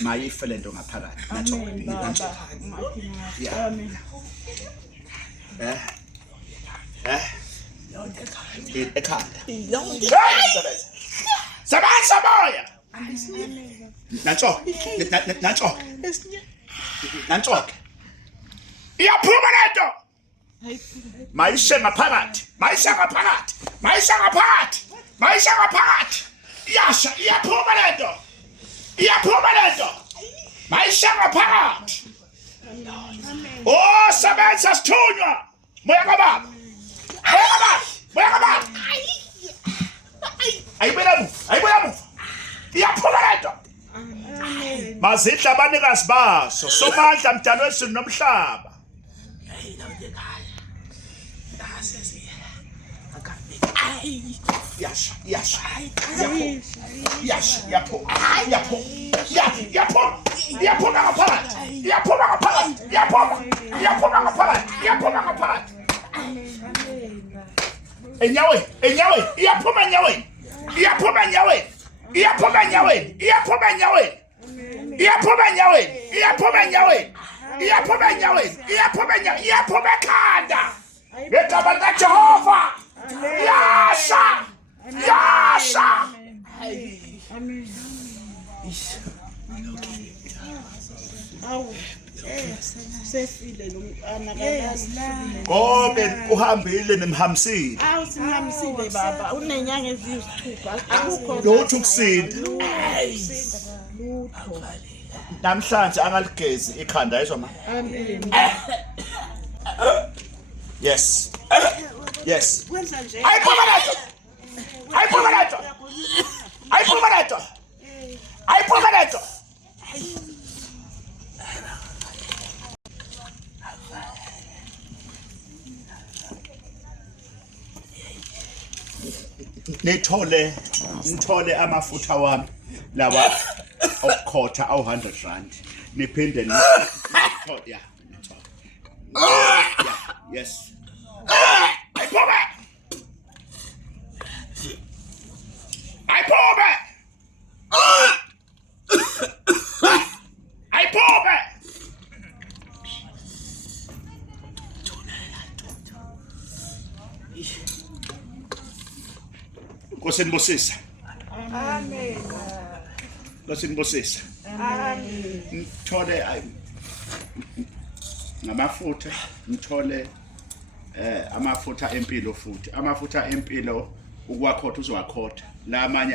mayife lento ngaphakathi Amen baba. Amen. Ekhanda sebenza moya nantsho iyaphuma lento mayishe ngaphakathi yasha iyaphuma lento mayishe ngaphakathi oh sebenza sithunywa moya kababa ayibela muva iyaphuma lento mazidla abanikazi baso somandla mdalo wezulu nomhlaba yasha iyaphuma ngaphakathi enyaweni iyaphuma enyaweni iyaphuma ekhanda ngegama likaJehova yasha Amen. Sefile nomntana kakazi. konke kuhambile nimhambisile Simhambisile baba. Unenyanga eziyisithupha. Akukho. lokuthi ukusinda Lutho. namhlanje angaligezi ikhanda yizwa ma Amen. yes Kwenza nje. ayiphuma lento nithole amafutha wami lawa okukhotha awu100 niphinde yeah yes ayiphume Nkosinibusisa. Amen. Nkosinibusisa. Amen. Ngithole ngamafutha, ngithole amafutha empilo futhi. Amafutha empilo ukwakhotha uzowakhotha. La amanye